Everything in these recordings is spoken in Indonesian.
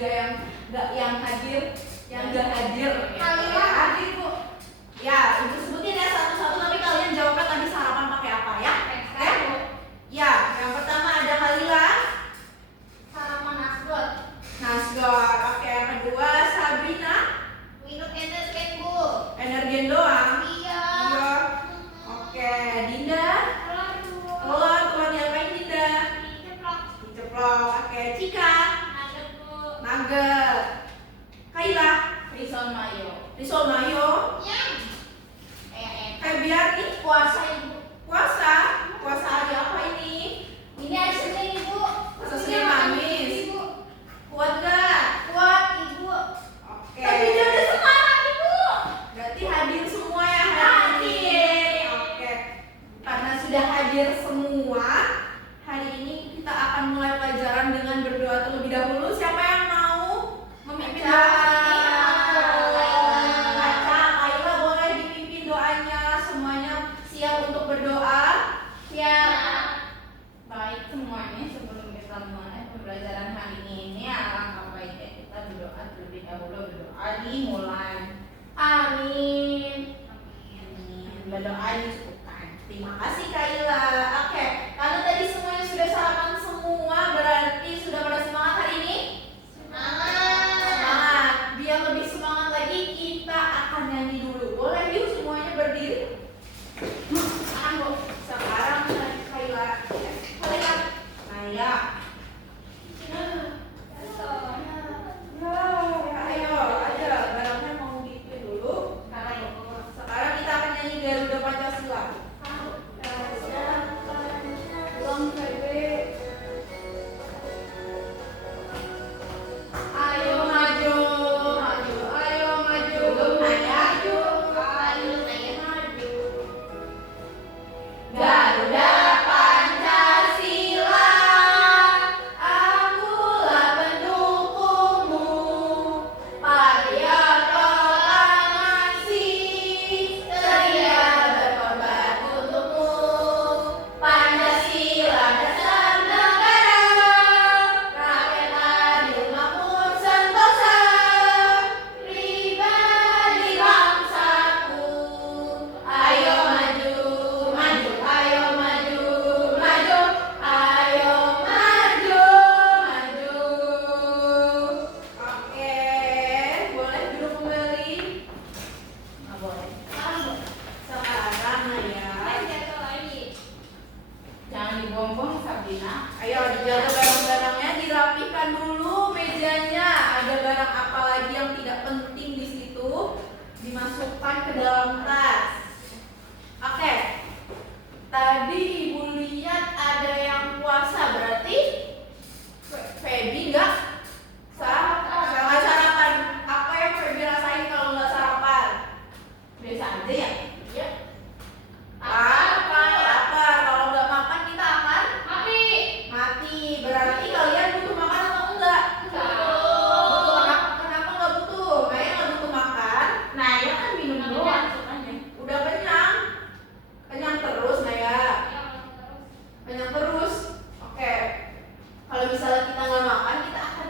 juga yang hadir, yang nggak hadir. Kalila hadir Bu. Ya, Ibu sebutin ya satu-satu, tapi kalian jawabnya tadi sarapan pakai apa ya? Oke Bu. Ya, yang pertama ada Kalila. Sarapan nasgor. Nasgor. Oke, yang kedua Sabrina. Minum energen Bu. Energen doang. Iya. Iya. Oke, Dinda. Telur Bu. Telur, telur diapain Dinda? Diceplok. Diceplok. Oke, Cika. Nugget Bu. Nugget. Kaila. Risol mayo. Risol mayo. Yang. Febian nih Puasa Ibu. puasa. Puasa hari apa ini? Ini hari Senin Ibu. Puasa Senin manis. Ibu. Kuat gak? Kuat Ibu. Oke. Tapi dia udah semangat Ibu. Berarti hadir semua ya hari ini. Oke. Karena sudah hadir semua, hari ini kita akan mulai pelajaran dengan berdoa terlebih dahulu. Siapa yang mau memimpin doa ini? Kaca, Kaila boleh dipimpin doanya. Semuanya siap untuk berdoa? Siap. Baik semuanya, sebelum kita mulai pembelajaran hari ini, alangkah baiknya kita berdoa terlebih dahulu. Berdoa dimulai. Amin. Amin. Berdoa dicukupkan. Terima kasih Kaila. Oke, kalau tadi semuanya sudah sarapan semua, berarti sudah pada semangat hari ini? Semangat. Biar lebih semangat lagi, kita akan nyanyi dulu. Boleh yuk semuanya berdiri? Sekarang Kaila. Kaila. Naya. Ayo, aja. Barangnya mau diikutin dulu. Sekarang kita akan nyanyi Garuda Pancasila. Belum Ayo maju, maju, ayo maju, maju, Ayo maju. Garuda Pancasila, akulah pendukungmu, patriot proklamasi, setia berkorban untukmu. Pancasila dasar negara, rakyat adil makmur sentosa, pribadi bangsaku. Ayo maju, maju, ayo maju, maju, ayo maju, maju. Oke, boleh duduk kembali. Nggak boleh. Sekarang ya. Jangan dibuang-buang Sabrina. Ayo dijaga barang-barangnya, dirapikan dulu mejanya. Ada barang apa lagi yang tidak penting di situ, dimasukkan ke dalam tas. Oke. Tadi Ibu lihat ada yang puasa, berarti Feby nggak sarapan. Apa yang Feby rasain kalau nggak sarapan? Biasa aja ya? Iya. Lapar. Kalau nggak makan kita akan mati. Berarti kalian butuh makan atau enggak? Butuh. Kenapa nggak butuh? Naya nggak butuh makan. Nah, ya kan minum doang. Udah kenyang. Kenyang terus Naya. Kenyang terus. Oke. Kalau misalnya kita nggak makan, kita akan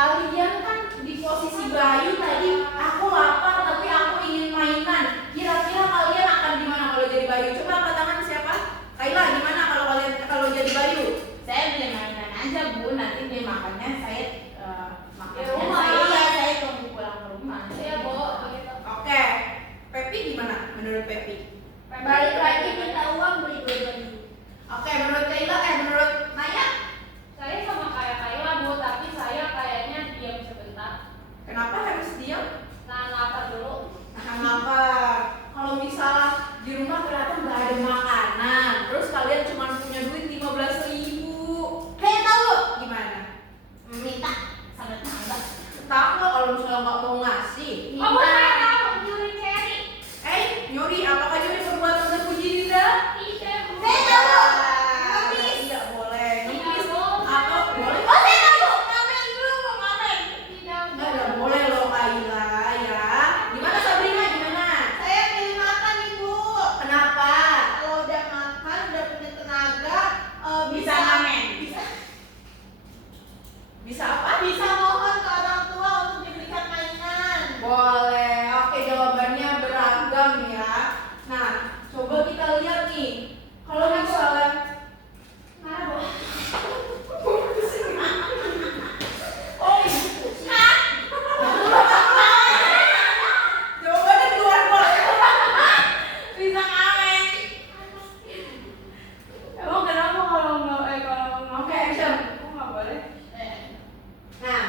kalian kan di posisi Bayu tadi, aku lapar tapi aku ingin mainan. Kira-kira kalian akan gimana kalau jadi Bayu? Coba angkat tangan siapa? Kaila, gimana kalau kalian kalau jadi Bayu? Saya beli mainan aja Bu, nanti dia makannya saya makannya Di rumah. saya tunggu pulang ke rumah. Iya, Bu, begitu. Oke, Pepi gimana menurut Pepi? Balik lagi minta uang beli baju. Oke, menurut Kaila, menurut Naya? Saya sama kayak Kayla, Bu, tapi saya kayaknya diam sebentar. Kenapa harus diam? Nah, lapar dulu. Kenapa? Kalau misalnya di rumah ternyata nggak ada makanan, terus kalian cuma punya duit 15.000, Kayak tahu gimana? minta sama tetangga. Tahu nggak kalau misalnya nggak mau ngasih? Oh, Bu, saya tahu nyuri cherry. Nyuri, apakah nyuri perbuatan terpuji Dinda? Iya, Bu. Saya tahu. Tidak boleh. Tidak, Ngemis Bu. atau boleh? Oh saya tahu, ngamen dulu mau ngamen. Tidak, Bu. Nggak boleh loh Kaila ya. Gimana Sabrina? Gimana? Saya pilih makan nih Bu. Kenapa? Kalau udah makan, udah punya tenaga, Bisa ngamen. Bisa apa? Bisa mohon ke orang tua untuk diberikan mainan. Boleh. Oke, jawabannya beragam ya. Nah, coba kita lihat nih. Kalau misalnya Mana, Bu? oh gitu. Jawabannya keluar bos. Bisa ngamen. Emang kenapa kalau nggak Oke, action. Kok nggak boleh? Nah,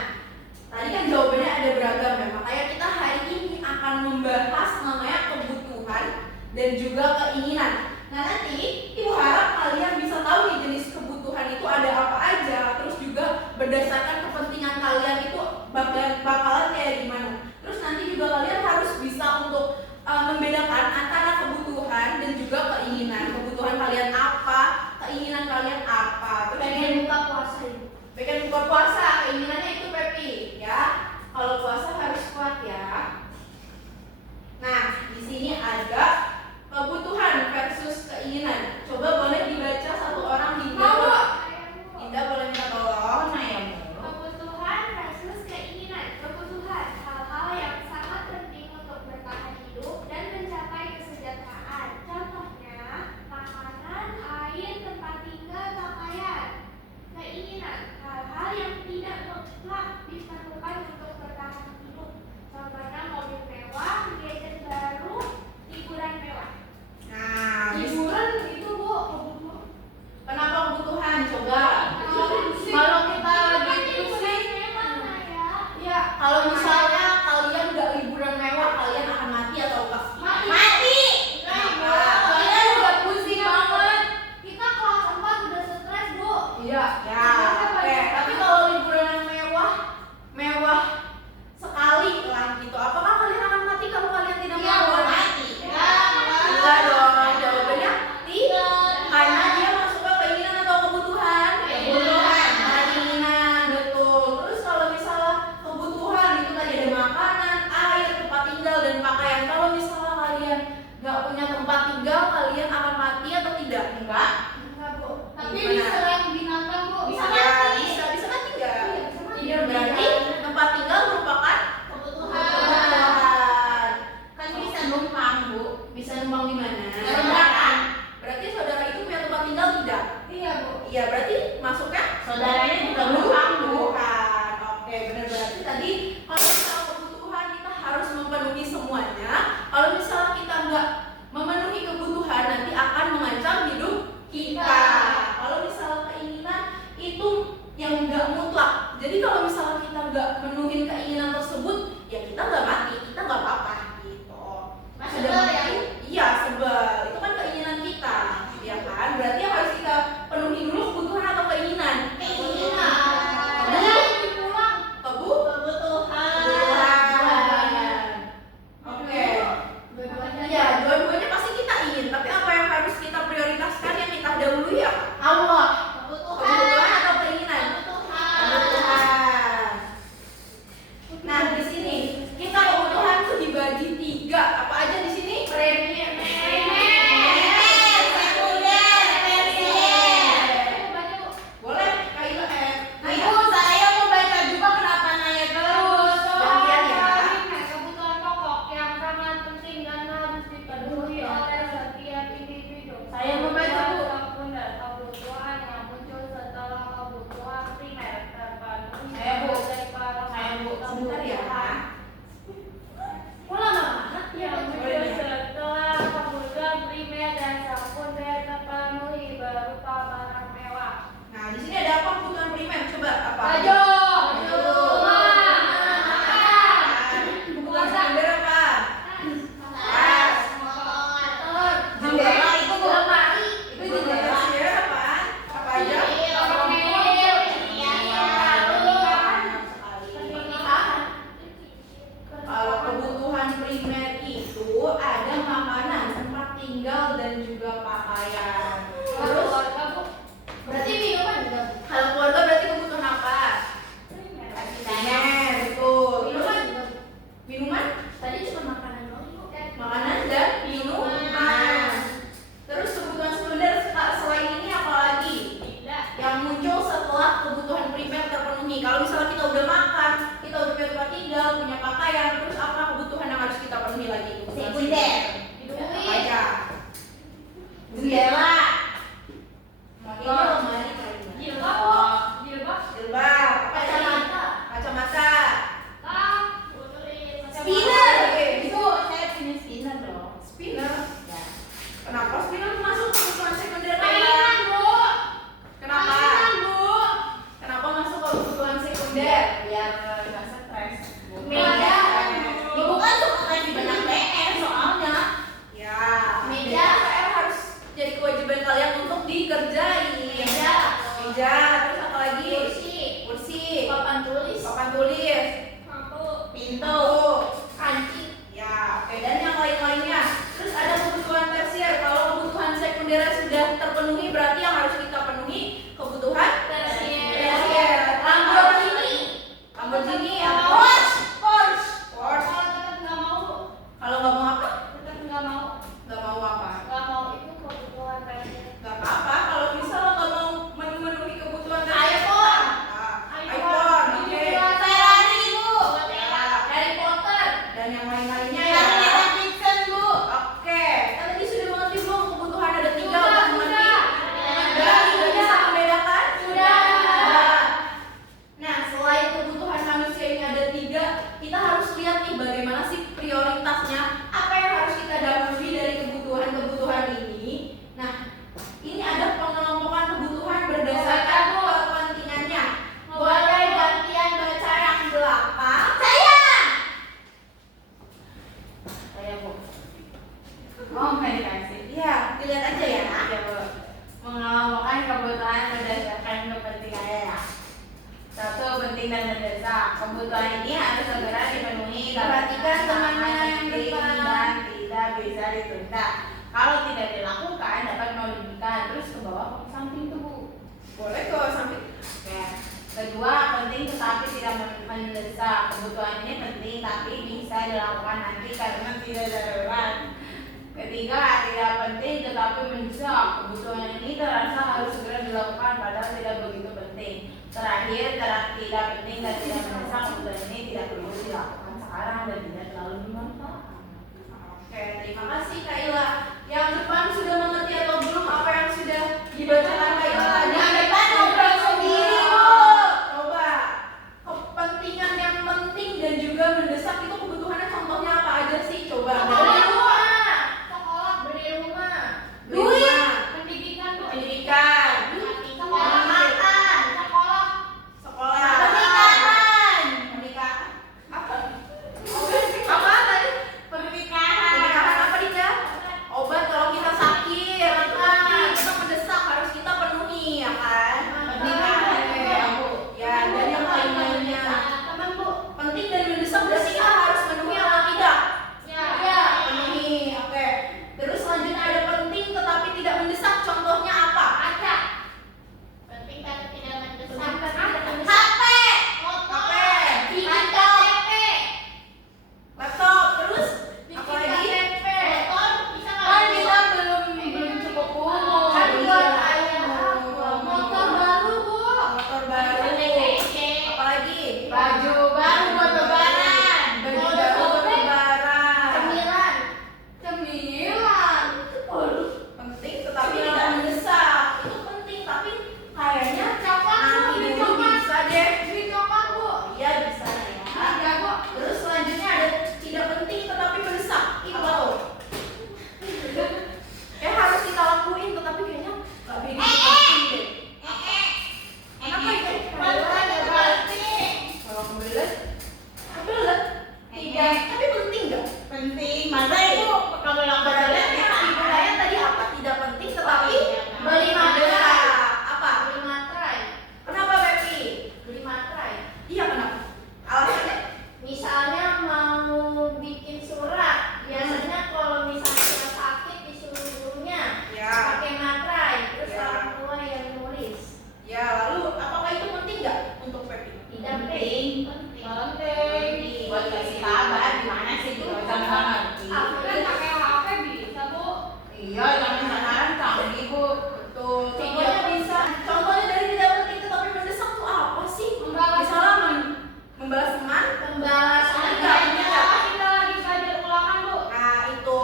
tadi kan jawabannya ada beragam ya. Makanya kita hari ini akan membahas namanya kebutuhan dan juga keinginan. Nah, nanti Ibu harap kalian bisa tahu nih jenis kebutuhan itu ada apa aja. Terus juga berdasarkan kepentingan kalian itu bakalan kayak gimana. Terus nanti juga kalian harus bisa untuk membedakan antara kebutuhan dan juga keinginan. Kebutuhan kalian apa, keinginan kalian apa. Terus Pengen buka puasa Ibu. pengen buka puasa, keinginannya itu Pepi ya. Kalau puasa harus kuat ya. Nah, di sini ada kebutuhan versus keinginan. Coba boleh dibaca satu orang Dinda. Dinda boleh minta tolong. Mana ya Bu? Kebutuhan versus keinginan. Kebutuhan hal-hal yang sangat penting untuk bertahan hidup dan mencapai kesejahteraan. Contohnya makanan, air, tempat tinggal, pakaian. Keinginan hal-hal yang tidak mutlak diperlukan untuk bertahan hidup. Contohnya mobil mewah, gadget baru, hiburan mewah. Nah, Hiburan itu Bu, kebutuhan. kenapa kebutuhan? Coba. Kalau kita lagi pusing, Ya, kalau misalnya kalian nggak liburan mewah, kalian akan mati atau enggak? mati. Kenapa? Soalnya udah pusing banget. Kita kelas 4 udah stres Bu. Iya. Ya. Oke. Tapi kalau liburan yang mewah sekali lah gitu. Apakah kalian akan mati kalau kalian tidak Iya, mau? mati. Enggak dong. Jawabannya tidak. Karena dia masuk ke keinginan atau kebutuhan? Kebutuhan. Keinginan, betul. Terus kalau misalnya kebutuhan itu tadi ada makanan, air, tempat tinggal dan pakaian. Kalau misalnya kalian nggak punya tempat tinggal, kalian akan mati atau tidak? Enggak. Enggak Bu. Tapi Gimana? diserang binatang Bu. Bisa mati. bisa mati nggak? Iya, bisa mati. Iya, berarti tempat tinggal merupakan Kebutuhan. kebutuhan. Kan bisa numpang Bu. Bisa numpang di mana? Kontrakan. Berarti saudara itu punya tempat tinggal tidak? Iya Bu. Iya, berarti masuknya Saudaranya juga numpang Bu. kebutuhan. Oke, benar berarti tadi kalau misalnya kebutuhan kita harus memenuhi semuanya. Kalau misalnya kita nggak memenuhi kebutuhan nanti akan mengancam hidup kita. Kalau misalnya keinginan itu yang nggak mutlak. Jadi kalau misalnya kita nggak menuhin keinginan tersebut, ya kita nggak mati, kita nggak apa-apa gitu. Sebel Ada ya? mati? Iya, sebel. Itu kan keinginan kita, ya kan? Berarti yang harus kita penuhi dulu kebutuhan atau keinginan? Keinginan. Ada pulang. Kebutuhan. Kebutuhan. Oke. Dua-duanya. Ya, dua-duanya pasti kita ingin, tapi apa yang harus kita prioritaskan yang kita dahului ya? Allah. Kebutuhan atau keinginan? Kebutuhan. Kebutuhan. biar nggak stres. Meja. Ibu kan suka kasih banyak PR soalnya. Ya, Meja. PR harus jadi kewajiban kalian untuk dikerjain. Meja. Meja, terus apa lagi? Kursi. Kursi, Papan tulis. papan tulis, Lampu. Pintu. Kancing. ya, oke, dan yang lain-lainnya. Terus ada kebutuhan tersier. Kalau kebutuhan sekunder sudah terpenuhi, berarti yang harus kita penuhi kebutuhan tersier. Lamborghini. Lamborghini, ya. Porsche. Porsche. Kalau tetap nggak mau, Kalau nggak mau apa? tetap nggak mau, Nggak mau apa? nggak mau itu kebutuhan tersier. Nggak apa-apa. Kalau misal nggak mau memenuhi kebutuhan tersier. iPhone. iPhone, oke. Ferrari, Bu. Ya. Harry Potter. Dan yang lain-lainnya ya. Harley Davidson, Bu. Oke, kan tadi sudah mengerti belum kebutuhan ada 3 Sudah, udah mengerti? Sudah bisa membedakan? Sudah. Nah, selain kebutuhan manusia ini ada 3, kita harus lihat nih bagaimana sih prioritasnya, apa yang harus kita dahului dari kebutuhan-kebutuhan ini. Nah, ini ada pengelompokan kebutuhan berdasarkan kepentingannya. Boleh gantian baca yang belakang? Saya, Bu. Oh, nggak dikasih. Iya, dilihat aja ya. Ya, Bu. Mengelompokkan kebutuhan berdasarkan kepentingannya ya. 1. Penting dan mendesak. Kebutuhan ini harus segera dipenuhi. Perhatikan temannya yang penting depan. dan tidak bisa ditunda. Kalau tidak dilakukan dapat merugikan. Terus ke bawah ke samping tuh, Bu. Boleh ke samping. Oke. Kedua, penting tetapi tidak mendesak. Kebutuhan ini penting tapi bisa dilakukan nanti karena tidak darurat. Ketiga, tidak penting tetapi mendesak. Kebutuhan ini terasa harus segera dilakukan padahal tidak begitu penting. Terakhir, tidak penting dan tidak mendesak. Kebutuhan ini tidak perlu dilakukan sekarang dan tidak terlalu bermanfaat. Oke, terima kasih Kak Ila. Yang depan sudah mengerti atau belum apa yang sudah dibacakan Kak Ila tadi? Yang depan ngobrol sendiri, Bu. Coba kepentingan yang penting dan juga mendesak itu kebutuhannya contohnya apa aja sih? Coba. Beli rumah. Sekolah, beli rumah. Duit, Pendidikan, Bu. pendidikan, Sekolah, makan. Sekolah. sekolah, Pernikahan. pernikahan. Apa? Apa tadi? Pernikahan. Pernikahan apa Dinda? Obat kalau kita sakit, kita mendesak harus kita penuhi ya kan? Pernikahan ya, Bu. Ya, dan yang lain-lainnya. Teman, Bu. Penting dan mendesak berarti kita harus penuhi atau tidak? Ya. Penuhi, oke. Terus selanjutnya ada penting tetapi tidak mendesak. Contohnya apa? Ada. Penting tapi tidak mendesak. HP. Motor. HP. Bikin Laptop. KTP. Laptop. Terus Bikin apa lagi? KTP. Motor bisa nggak? Kan kita belum cukup umur. Kan Iya. buat ayah aku. Motor baru, Bu. Motor baru. KTP. Apalagi? Baju baru buat lebaran. Baju baru buat lebaran. Cemilan. Cemilan. Waduh, penting tetapi tidak mendesak. Itu penting tapi kayaknya Coklat, Bu. nanti Beli dulu coklat. bisa deh. Beli coklat, Bu. Iya bisa ya. Ada, Bu. Terus selanjutnya ada tidak penting tetapi mendesak. Itu apa tuh? Harus kita lakuin tetapi kayaknya nggak begitu penting deh. Kenapa itu? Kalau kebelet, kebelet. Tidak, tapi penting nggak? Penting. Masa Ibu kalau Berarti lebaran yang Ibu Daya tadi apa? Tidak penting tetapi Beli mendesak. materai. Apa? Beli materai. Kenapa Pepi? Beli materai. Iya kenapa? Alasannya? Misalnya mau bikin surat, biasanya kalau misalnya kita sakit disuruh gurunya Ya. pakai materai, terus Ya. orang tua yang nulis. Ya lalu apakah itu penting nggak untuk Pepi? Tidak Penting. penting. penting. Buat kasih kabar gimana sih gitu sama Aku kan pakai HP bisa, Bu. Iya, zaman sekarang canggih, Bu. Betul. Contohnya bisa. Contohnya dari tidak penting tetapi mendesak tuh apa sih? Membalas Misalnya membalas teman. Membalas Enggak. kita lagi belajar ulangan, Bu. Nah itu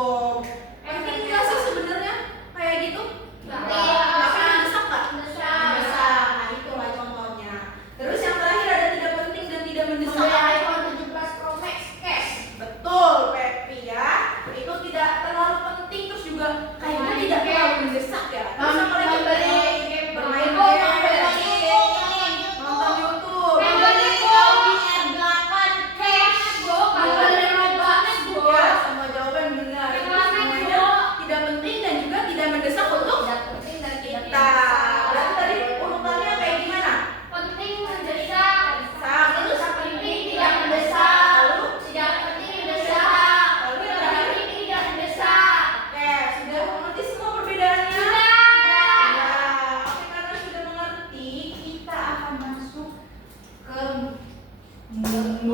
penting nggak sih sebenarnya kayak gitu? Penting. Tapi mendesak nggak? Mendesak. Mendesak. Nah itulah contohnya. Terus yang terakhir ada tidak penting dan tidak mendesak. Membeli iPhone 17 Pro Max cash. Betul, Pepi ya. Itu tidak terlalu penting terus juga kayaknya tidak terlalu mendesak ya. Terus apa lagi? Bermain game, nonton YouTube, Membeli hobi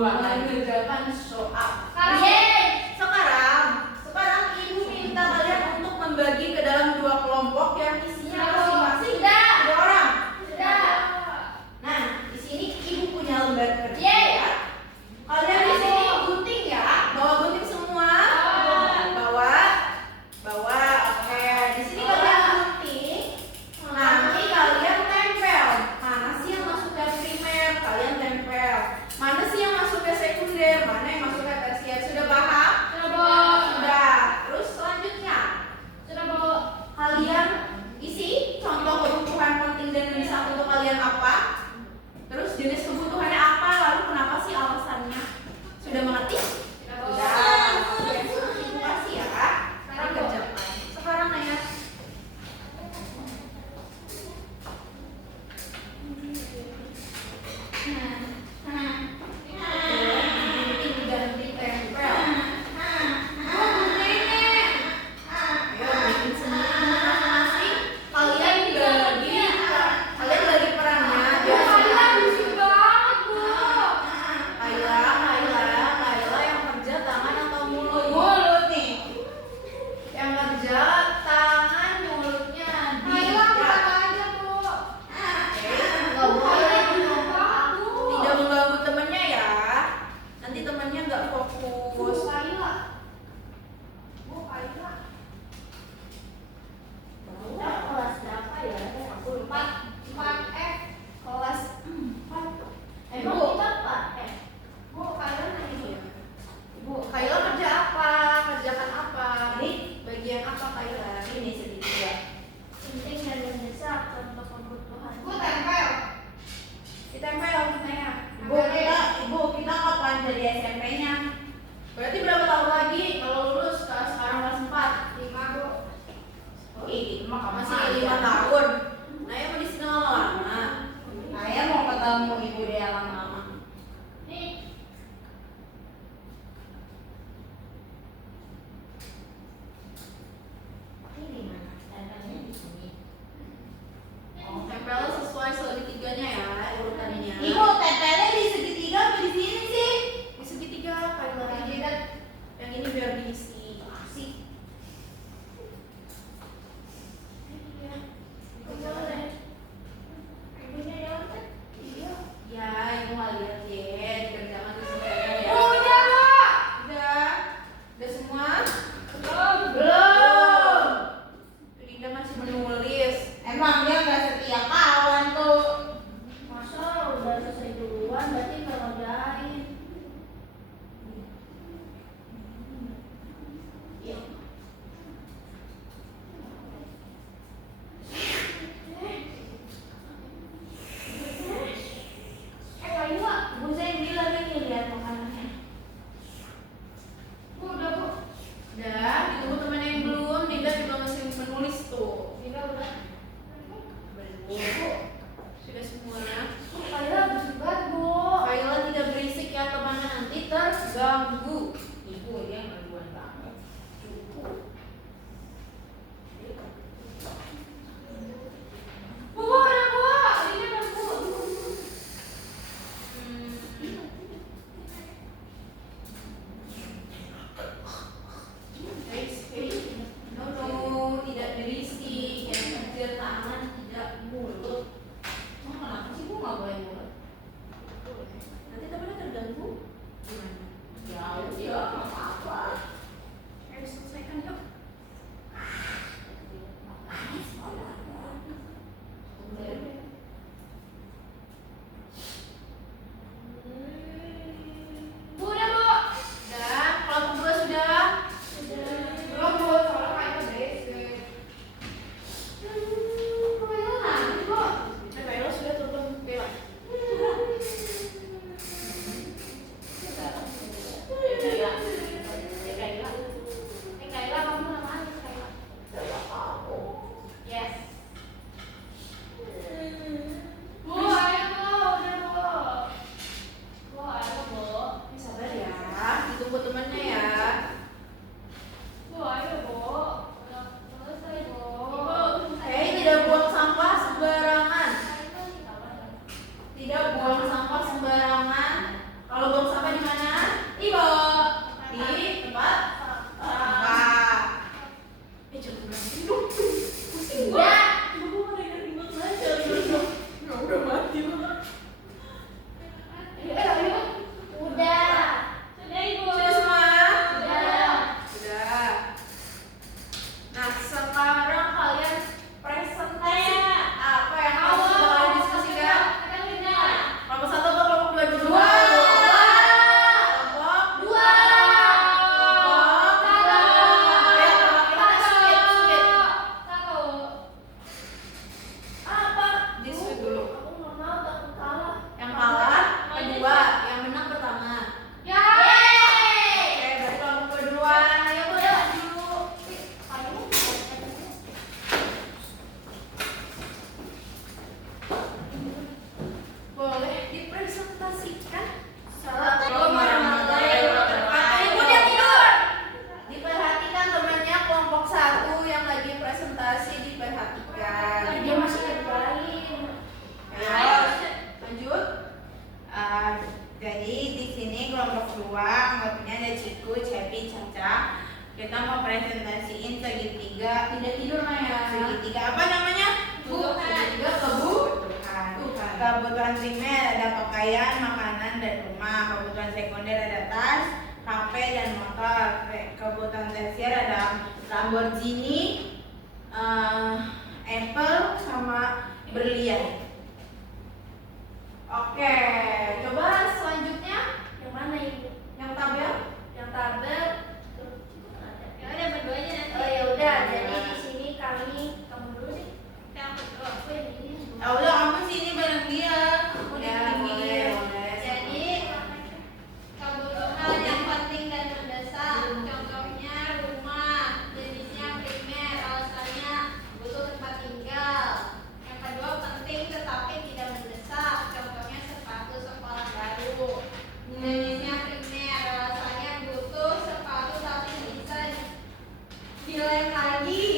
mengerjakan soal. Yeay. Sekarang ibu minta kalian untuk membagi ke dalam 2 kelompok yang isinya masing-masing Sudah. 3 orang. Sudah. Nah, di sini ibu punya lembar kerja. Yeay. Kalian di sini gunting ya, bawa gunting semua. Bawa. Oke, di sini kalian gunting. Nanti kalian tempel. Mana sih yang masuknya primer? Kalian tempel. Mana sih yang masuknya sekunder? Mana yang masuknya tersier? Sudah paham? Sudah. Terus selanjutnya kalian isi contoh kebutuhan penting dan mendesak untuk kalian apa? Terus jenis kebutuhannya apa? Lalu kenapa sih alasannya? Sudah mengerti? Sudah. Oke, ibu kasih ya. Sekarang kerjakan. Sekarang Naya. Gunting udah 2 anggapnya ada Ciku, Cepi, Caca. Kita mau presentasiin segitiga. Tidak tidur Maya. Segitiga apa namanya? Segitiga kebutuhan. Kebutuhan primer ada pakaian, makanan, dan rumah. Kebutuhan sekunder ada tas, HP, dan motor. Kebutuhan tersier ada Lamborghini, Apple, sama berlian. Oke, coba selanjutnya Yang mana ibu? yang tabel. Yang tabel. Ya udah berduanya nanti. Oh ya udah, jadi di sini kamu dulu deh. Aku yang ini. Ya udah, kamu sini bareng dia. Aku di Ya, pinggir. boleh. Jadi kebutuhan yang penting dan mendesak, contohnya rumah, jenisnya primer, alasannya butuh tempat tinggal. Yang kedua penting tetapi tidak mendesak, contohnya sepatu sekolah baru. Jenisnya primer, alasannya butuh sepatu tapi bisa dilem lagi.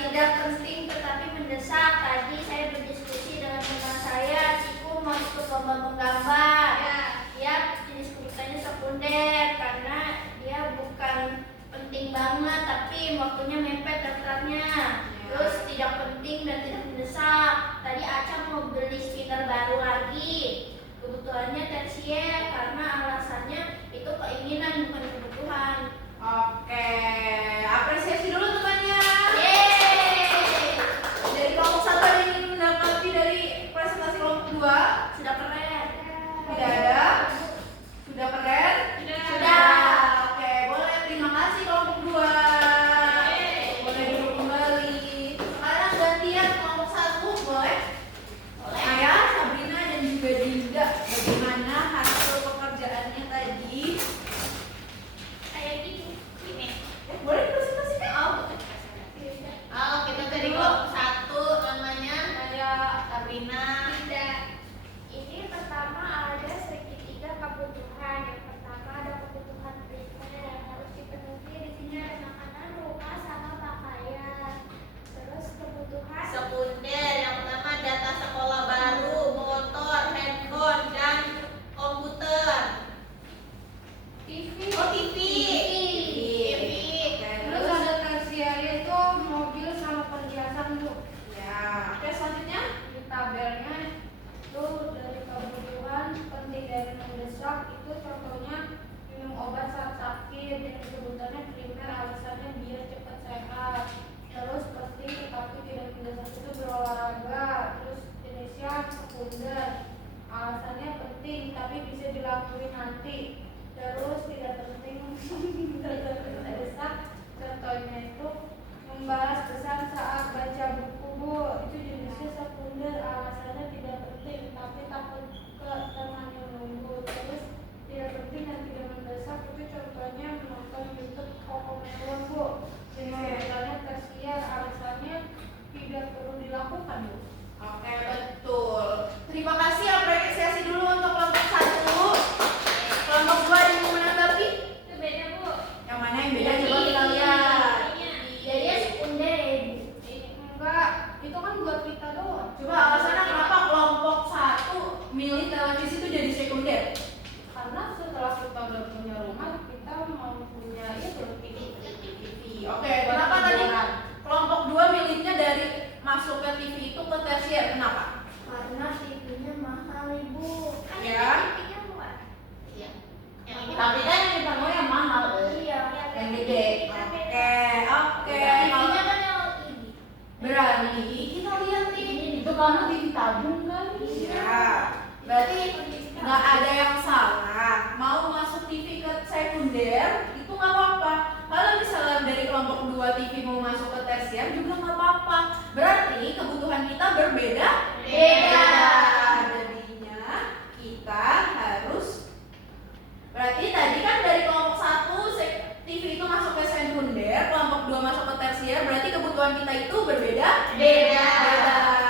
Tidak penting tetapi mendesak. Tadi saya berdiskusi dengan teman saya, Ciku mau ikut lomba menggambar. Dia jenis kebutuhannya sekunder karena dia bukan penting banget tapi waktunya mepet daftarnya. Terus tidak penting dan tidak mendesak. Tadi Aca mau beli spinner baru lagi. Kebutuhannya tersier karena alasannya itu keinginan bukan kebutuhan. Oke, apresiasi dulu temannya. Yeay! Dari kelompok 1 ada yang ingin mendapati dari presentasi kelompok 2? Sudah keren. Tidak ada? Sudah keren? Sudah. Oke, boleh. Terima kasih kelompok 2. Boleh duduk kembali. Sekarang gantian kelompok 1, boleh? Saya, Sabrina, dan juga Dinda. Bagaimana hasil pekerjaannya tadi? Kayak gini. Boleh presentasikan? Kita tadi kelompok 1 namanya Saya Sabrina. Tidak. Ini pertama ada segitiga kebutuhan. Yang pertama ada kebutuhan primer yang harus dipenuhi. Di sini ada makanan, rumah, sama pakaian. Terus kebutuhan Sekunder yang pertama data sekolah baru, motor, handphone, dan komputer. TV. Oh, TV. Terus ada tersier itu mobil sama perhiasan Bu. Ya. Oke, selanjutnya. Di tabelnya itu dari kebutuhan penting dan mendesak itu contohnya minum obat saat sakit, dan kebutuhannya primer alasannya biar cepat sehat. Terus penting tetapi tidak mendesak itu berolahraga. Terus jenisnya sekunder, alasannya penting tapi bisa dilakuin nanti. Terus tidak penting tetapi mendesak, contohnya itu membahas pesan saat baca buku Bu. Itu jenisnya sekunder, alasannya tidak penting tapi takut ke teman yang nunggu. Terus tidak penting dan tidak mendesak itu contohnya menonton YouTube Cocomelon Bu. Jenisnya tersier, alasannya tidak perlu dilakukan Bu. Oke, betul. Terima kasih, apresiasi dulu untuk kelompok 1. Kelompok 2 ada yang mau menanggapi? Itu beda Bu. Yang mana yang beda? Coba kita lihat. Jadi sekunder ya Bu. Enggak, itu kan buat kita doang. Coba alasannya kenapa kelompok 1 milih televisi itu jadi sekunder? Karena setelah kita udah punya rumah, kita mau punya itu TV. Oke, kenapa tadi kelompok 2 milihnya dari masuk ke TV itu ke tersier? Kenapa? Karena TV-nya mahal Ibu. Ya. TV-nya murah. Iya. Tapi kan yang kita mau yang mahal. Iya. Yang gede. Oke. TV-nya kan yang LED. Berani kita lihat ini. Itu kamu TV tabung kali. Iya. Berarti nggak ada yang salah. Mau masuk TV ke sekunder itu nggak apa-apa. Kalau misalnya dari kelompok 2 TV mau masuk ke tersier juga nggak apa-apa. Berarti kebutuhan kita berbeda. Beda. Jadinya kita harus. Berarti tadi kan dari kelompok 1 TV itu masuk ke sekunder, kelompok 2 masuk ke tersier. Berarti kebutuhan kita itu berbeda. Beda.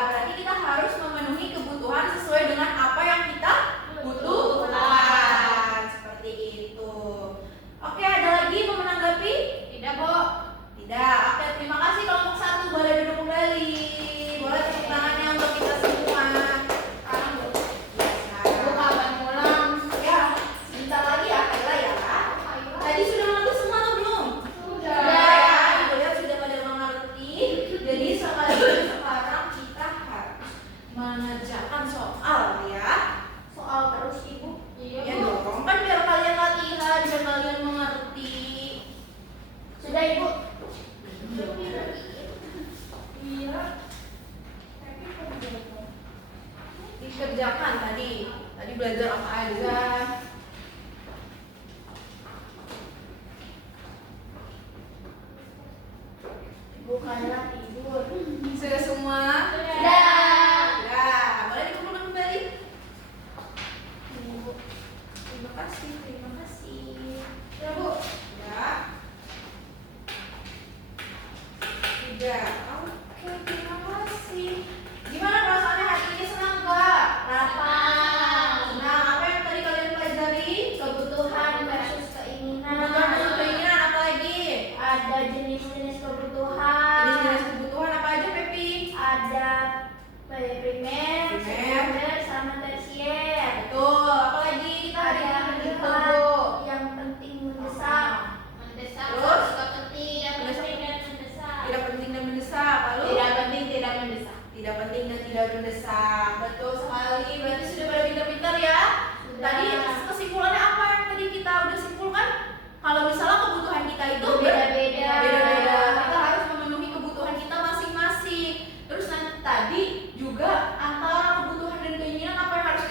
Berarti kita harus memenuhi kebutuhan sesuai dengan apa yang kita butuhkan. Seperti itu. Oke, ada lagi mau menanggapi? Tidak, Bu. Tidak. Oke, terima kasih kelompok 1. Boleh duduk kembali. Boleh tepuk tangannya untuk kita semua. belajar apa aja? Bukanlah tidur. Sudah semua? Sudah. Sudah. Boleh dikumpulkan kembali? Terima kasih, terima kasih. Ya Bu. Ya. Sudah. Oke, terima kasih. Gimana perasaannya hari ini, senang nggak? Lapang. Senang. Apa yang tadi kalian pelajari? Kebutuhan versus keinginan. Kebutuhan dan keinginan apa lagi? Ada jenis-jenis kebutuhan. Jenis-jenis kebutuhan apa aja, Pepi? Ada primer, Primer. sekunder, sama tersier. Betul. Apa lagi kita hari Ada ini begitu, Bu? kebutuhan yang penting mendesak. Mendesak, Terus? suka penting, Yang Mendesak. penting dan mendesak. Tidak penting dan mendesak. Lalu? tidak penting, tidak mendesak. Tidak penting dan tidak mendesak. Betul sekali. Berarti sudah pada pintar-pintar ya. Sudah. Tadi kesimpulannya apa yang tadi kita udah simpulkan? Kalau misalnya kebutuhan kita itu Beda-beda. beda-beda. Kita harus memenuhi kebutuhan kita masing-masing. Terus nanti tadi juga antara kebutuhan dan keinginan apa yang harus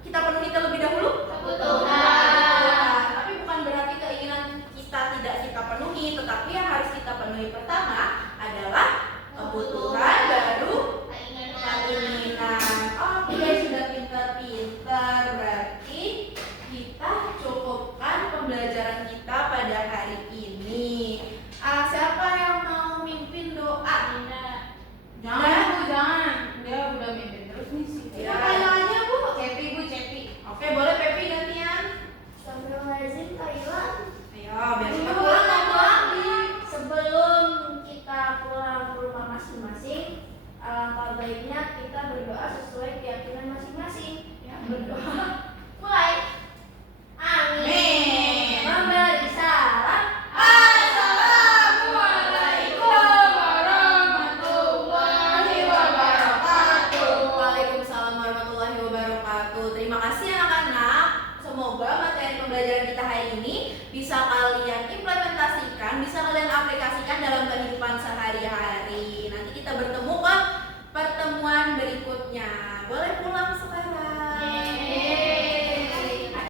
kita penuhi terlebih dahulu? Kebutuhan. Tapi bukan berarti keinginan kita tidak kita penuhi, tetapi yang harus kita penuhi pertama adalah kebutuhan baru keinginan. Oke, sudah pintar-pintar. Berarti kita cukupkan pembelajaran kita pada hari ini. Siapa yang mau mimpin doa? Jangan, Bu, jangan. Dia udah mimpin terus nih sih. Ya, tanya aja Bu. Cepi, Bu, Cepi. Oke, boleh Pepi gantian. Astagfirullahaladzim, Kak Iwan. Ayo, biar kita pulang lagi. Sebelum kita pulang ke rumah masing-masing, alangkah baiknya kita berdoa sesuai keyakinan masing-masing. Ya, berdoa. Mulai. Amin. Memberi salam. Assalamualaikum warahmatullahi wabarakatuh. Waalaikumsalam warahmatullahi wabarakatuh. Terima kasih anak-anak. Semoga materi pembelajaran kita hari ini bisa kalian